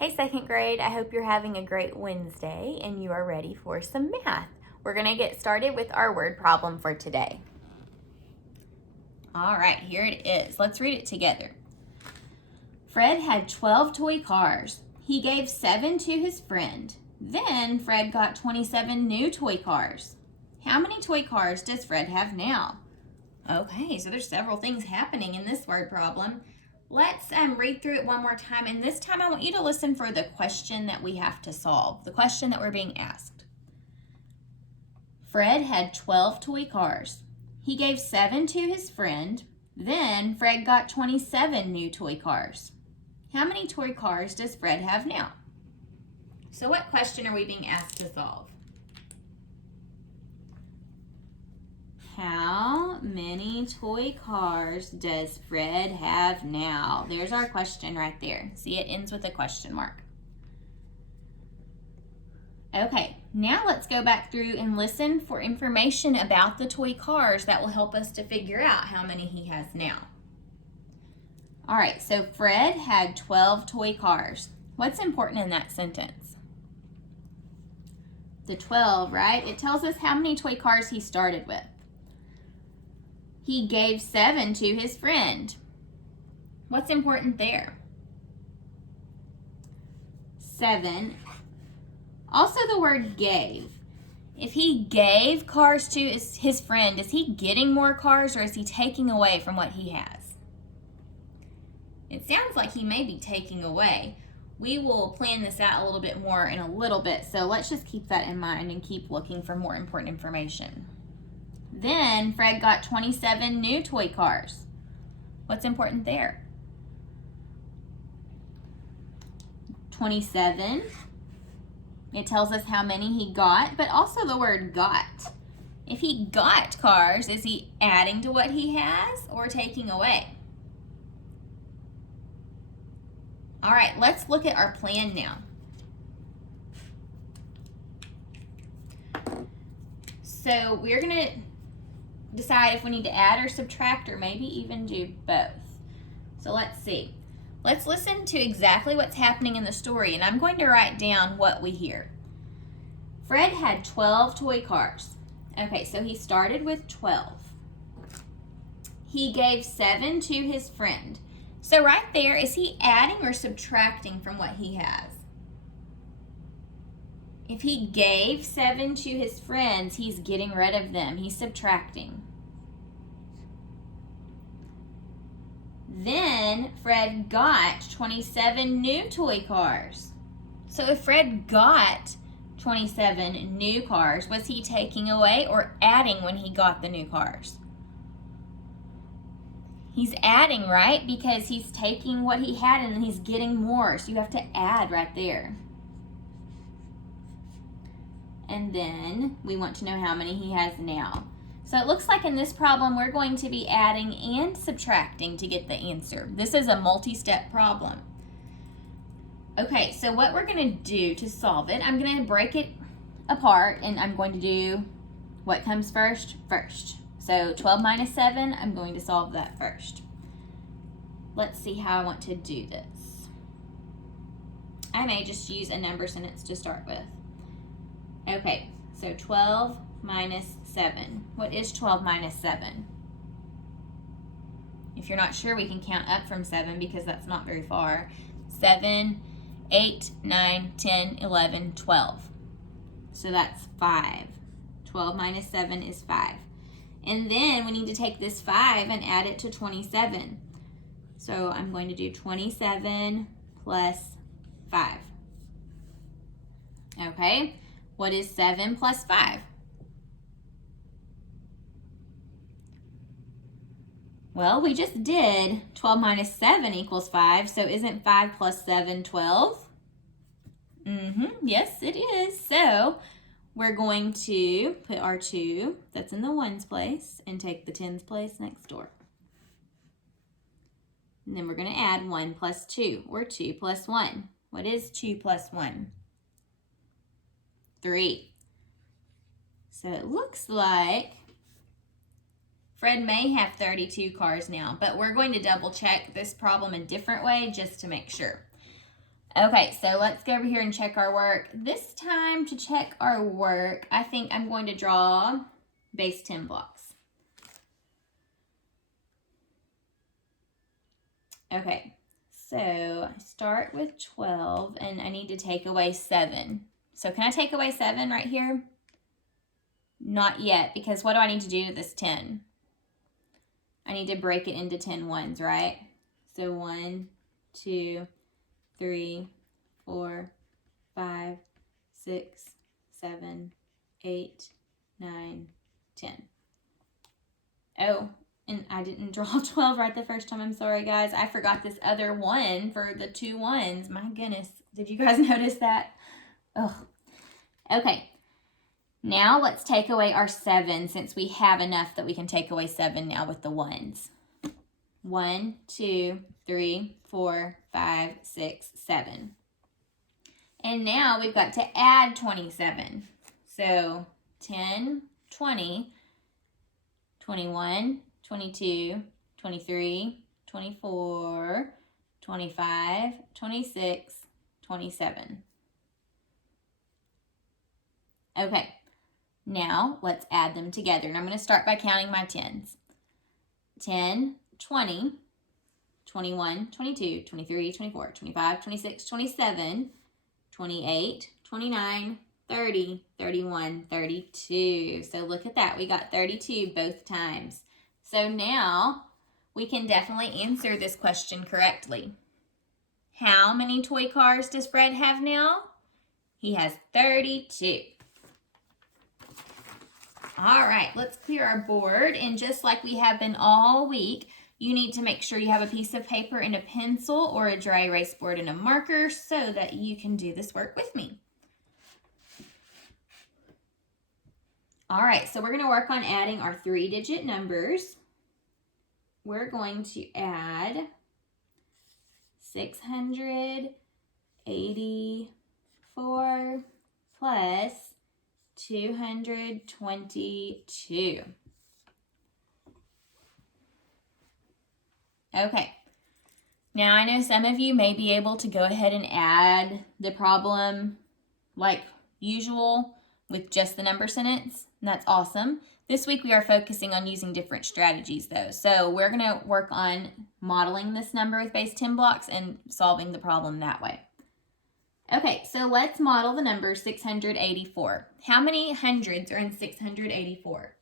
Hey, second grade, I hope you're having a great Wednesday and you are ready for some math. We're going to get started with our word problem for today. All right, here it is. Let's read it together. Fred had 12 toy cars. He gave 7 to his friend. Then Fred got 27 new toy cars. How many toy cars does Fred have now? Okay, so there's several things happening in this word problem. Let's read through it one more time, and this time I want you to listen for the question that we have to solve, the question that we're being asked. Fred had 12 toy cars. He gave 7 to his friend. Then Fred got 27 new toy cars. How many toy cars does Fred have now? So what question are we being asked to solve? How many toy cars does Fred have now? There's our question right there. See, it ends with a question mark. Okay, now let's go back through and listen for information about the toy cars that will help us to figure out how many he has now. All right, so Fred had 12 toy cars. What's important in that sentence? The 12, right? It tells us how many toy cars he started with. He gave 7 to his friend. What's important there? 7. Also the word gave. If he gave cars to his friend, is he getting more cars or is he taking away from what he has? It sounds like he may be taking away. We will plan this out a little bit more in a little bit, so let's just keep that in mind and keep looking for more important information. Then Fred got 27 new toy cars. What's important there? 27. It tells us how many he got, but also the word got. If he got cars, is he adding to what he has or taking away? All right, let's look at our plan now. So we're going to decide if we need to add or subtract or maybe even do both. So let's see. Let's listen to exactly what's happening in the story, and I'm going to write down what we hear. Fred had 12 toy cars. Okay, so he started with 12. He gave 7 to his friend. So right there, is he adding or subtracting from what he has? If he gave 7 to his friends, he's getting rid of them. He's subtracting. Then Fred got 27 new toy cars. So if Fred got 27 new cars, was he taking away or adding when he got the new cars? He's adding, right? Because he's taking what he had and he's getting more. So you have to add right there. And then we want to know how many he has now. So it looks like in this problem, we're going to be adding and subtracting to get the answer. This is a multi-step problem. Okay, so what we're going to do to solve it, I'm going to break it apart and I'm going to do what comes first. So 12 minus 7, I'm going to solve that first. Let's see how I want to do this. I may just use a number sentence to start with. Okay, so 12 minus 7. What is 12 minus 7? If you're not sure, we can count up from 7 because that's not very far. 7, 8, 9, 10, 11, 12. So that's 5. 12 minus 7 is 5. And then we need to take this 5 and add it to 27. So I'm going to do 27 plus 5. Okay. What is 7 plus 5? Well, we just did 12 minus 7 equals 5, so isn't 5 plus 7 12? Yes, it is. So we're going to put our 2 that's in the ones place and take the tens place next door. And then we're going to add 1 plus 2, or 2 plus 1. What is 2 plus 1? 3. So it looks like Fred may have 32 cars now, but we're going to double check this problem a different way just to make sure. Okay, so let's go over here and check our work. This time to check our work, I think I'm going to draw base 10 blocks. Okay, so I start with 12 and I need to take away 7. So can I take away 7 right here? Not yet, because what do I need to do to this 10? I need to break it into 10 ones, right? So 1, 2, 3, 4, 5, 6, 7, 8, 9, 10. Oh, and I didn't draw 12 right the first time. I'm sorry, guys. I forgot this other 1 for the 2 ones. My goodness. Did you guys notice that? Oh. Okay. Now let's take away our 7 since we have enough that we can take away 7 now with the 1s. 1, 2, 3, 4, 5, 6, 7. And now we've got to add 27. So 10, 20, 21, 22, 23, 24, 25, 26, 27. Okay, now let's add them together. And I'm going to start by counting my 10s. 10, 20, 21, 22, 23, 24, 25, 26, 27, 28, 29, 30, 31, 32. So look at that. We got 32 both times. So now we can definitely answer this question correctly. How many toy cars does Fred have now? He has 32. All right, let's clear our board. And just like we have been all week, you need to make sure you have a piece of paper and a pencil or a dry erase board and a marker so that you can do this work with me. All right, so we're going to work on adding our 3-digit numbers. We're going to add 684 plus 222. Okay, now I know some of you may be able to go ahead and add the problem like usual with just the number sentence, and that's awesome. This week we are focusing on using different strategies though. So we're going to work on modeling this number with base 10 blocks and solving the problem that way. Okay, so let's model the number 684. How many hundreds are in 684?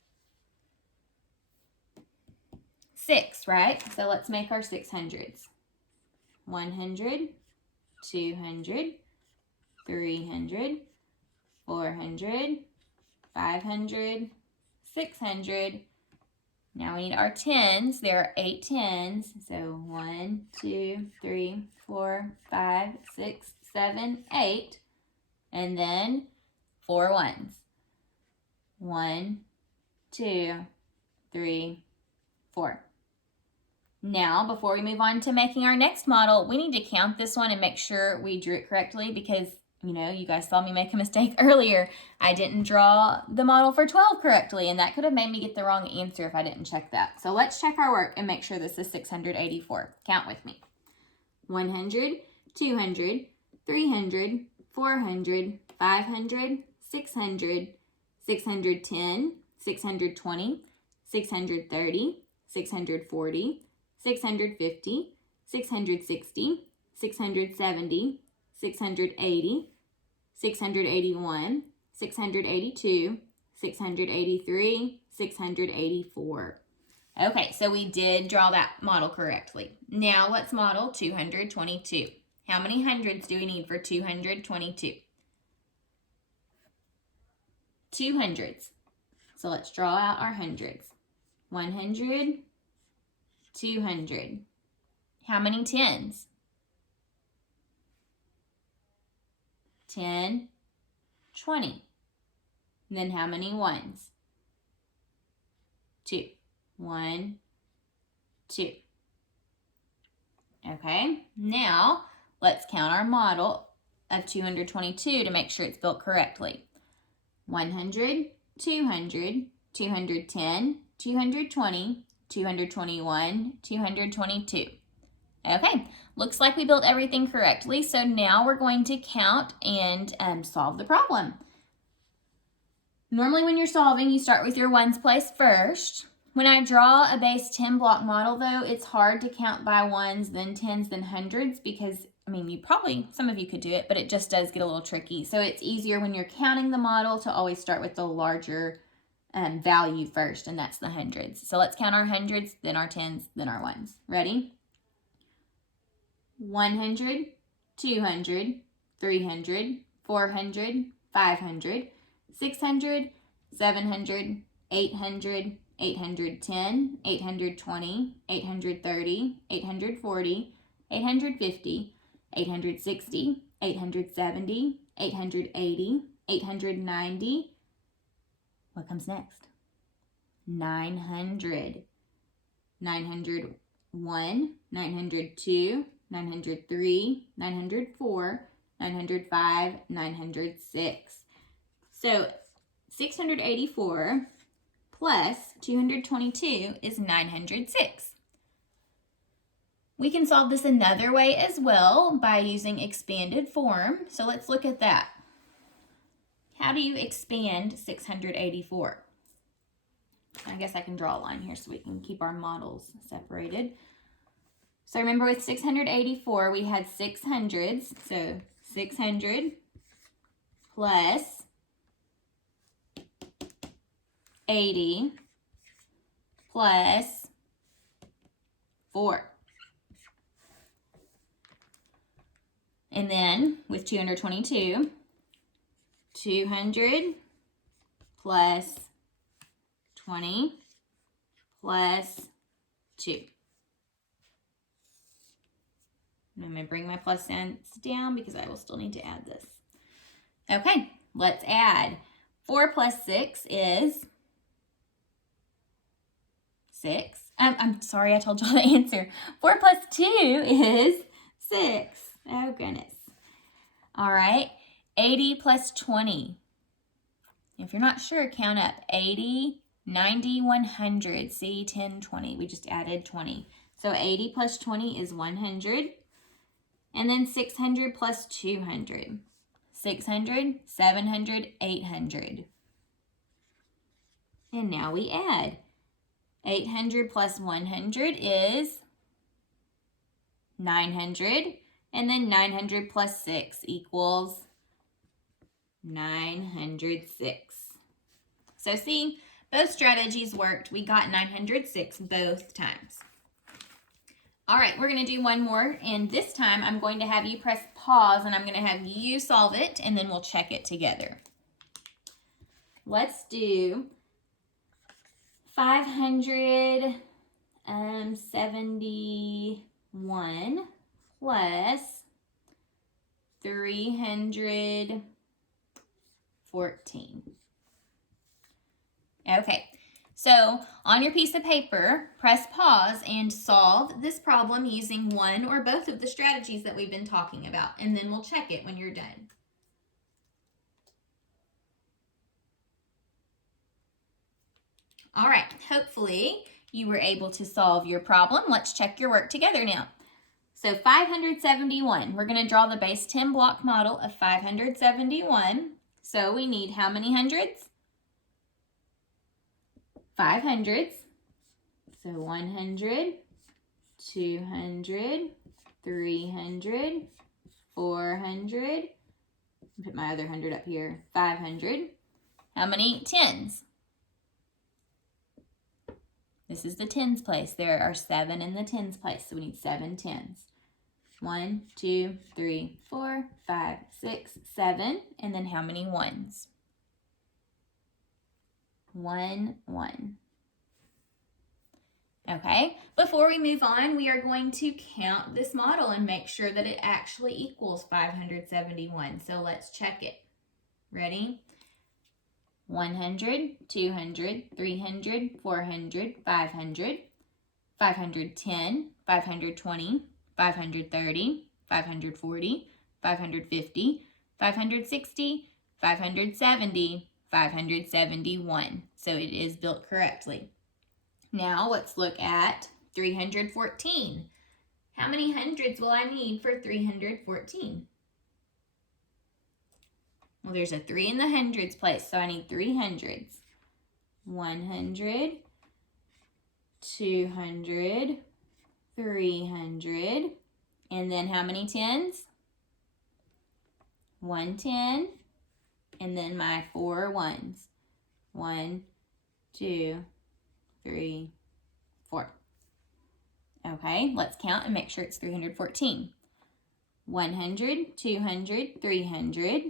6, right? So let's make our 600s. 100, 200, 300, 400, 500, 600. Now we need our 10s. There are 8 10s. So 1, 2, 3, 4, 5, 6, 7, 8. And then 4 ones. 1, 2, 3, 4. Now, before we move on to making our next model, we need to count this one and make sure we drew it correctly because, you know, you guys saw me make a mistake earlier. I didn't draw the model for 12 correctly, and that could have made me get the wrong answer if I didn't check that. So let's check our work and make sure this is 684. Count with me. 100, 200, 300, 400, 500, 600, 610, 620, 630, 640, 650, 660, 670, 680, 681, 682, 683, 684. Okay, so we did draw that model correctly. Now let's model 222. How many hundreds do we need for 222? 2 hundreds. So let's draw out our hundreds. 100, 200. How many 10s? 10, 20. And then how many 1s? 2. 1, 2. Okay, now let's count our model of 222 to make sure it's built correctly. 100, 200, 210, 220, 221, 222. Okay, looks like we built everything correctly. So now we're going to count and solve the problem. Normally when you're solving, you start with your ones place first. When I draw a base 10 block model though, it's hard to count by ones, then tens, then hundreds because, I mean, some of you could do it, but it just does get a little tricky. So it's easier when you're counting the model to always start with the larger value first, and that's the hundreds. So let's count our hundreds, then our tens, then our ones. Ready? 100, 200, 300, 400, 500, 600, 700, 800, 810, 820, 830, 840, 850, 860, 870, 880, 890. What comes next? 900. 901, 902, 903, 904, 905, 906. So 684 plus 222 is 906. We can solve this another way as well by using expanded form. So let's look at that. How do you expand 684? I guess I can draw a line here so we can keep our models separated. So remember with 684, we had 600s. So 600 plus 80 plus 4. And then with 222, 200 plus 20 plus 2. I'm going to bring my plus signs down because I will still need to add this. Okay, let's add. 4 plus 6 is 6. I'm sorry, I told y'all the answer. 4 plus 2 is 6. Oh, goodness. All right, 80 plus 20. If you're not sure, count up. 80, 90, 100. See, 10, 20. We just added 20. So 80 plus 20 is 100. And then 600 plus 200. 600, 700, 800. And now we add. 800 plus 100 is 900. And then 900 plus 6 equals 906. So see, both strategies worked. We got 906 both times. All right, we're going to do one more, and this time I'm going to have you press pause, and I'm going to have you solve it, and then we'll check it together. Let's do 571 plus 314. Okay. So on your piece of paper, press pause and solve this problem using one or both of the strategies that we've been talking about, and then we'll check it when you're done. All right, hopefully you were able to solve your problem. Let's check your work together now. So 571, we're going to draw the base 10 block model of 571. So we need how many hundreds? 5 hundreds, so 100, 200, 300, 400, put my other 100 up here, 500. How many tens? This is the tens place. There are 7 in the tens place, so we need 7 tens. 1, 2, 3, 4, 5, 6, 7, and then how many ones? 1, 1. Okay, before we move on, we are going to count this model and make sure that it actually equals 571. So let's check it. Ready? 100, 200, 300, 400, 500, 510, 520, 530, 540, 550, 560, 570, 571. So it is built correctly. Now let's look at 314. How many hundreds will I need for 314? Well, there's a 3 in the hundreds place, so I need 3 hundreds. 100, 200, 300, and then how many tens? 110, and then my 4 ones. 1, 2, 3, 4. Okay, let's count and make sure it's 314. 100, 200, 300,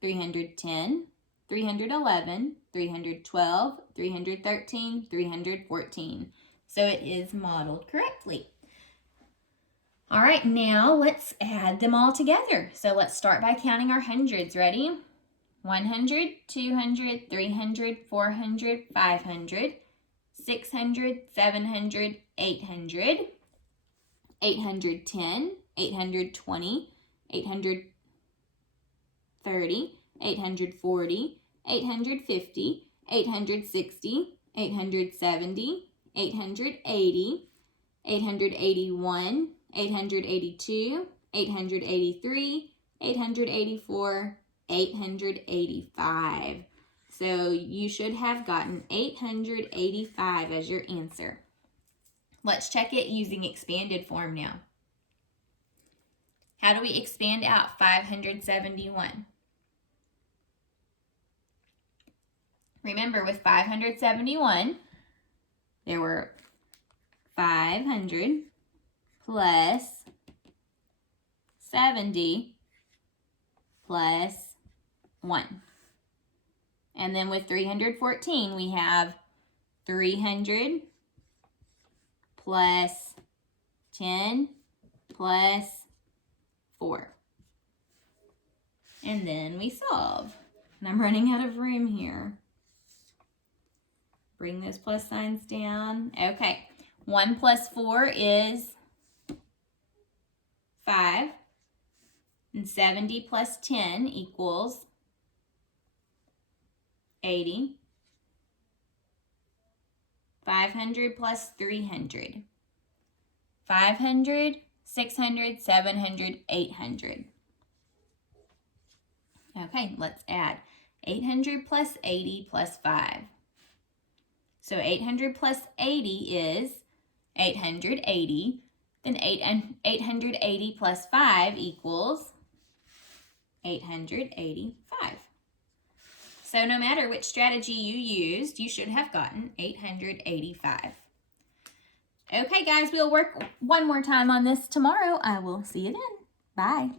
310, 311, 312, 313, 314. So it is modeled correctly. All right, now let's add them all together. So let's start by counting our hundreds. Ready? 100, 200, 300, 400, 500, 600, 700, 800, 810, 820, 830, 840, 850, 860, 870, 880, 881, 882, 883, 884, 885. So you should have gotten 885 as your answer. Let's check it using expanded form now. How do we expand out 571? Remember, with 571, there were 500 plus 70 plus 1. And then with 314, we have 300 plus 10 plus 4. And then we solve. And I'm running out of room here. Bring those plus signs down. Okay, 1 plus 4 is 5. And 70 plus 10 equals 80. 500 plus 300. 500, 600, 700, 800. Okay, let's add 800 plus 80 plus 5. So 800 plus 80 is 880. Then 880 plus 5 equals 885. So no matter which strategy you used, you should have gotten 885. Okay, guys, we'll work one more time on this tomorrow. I will see you then. Bye.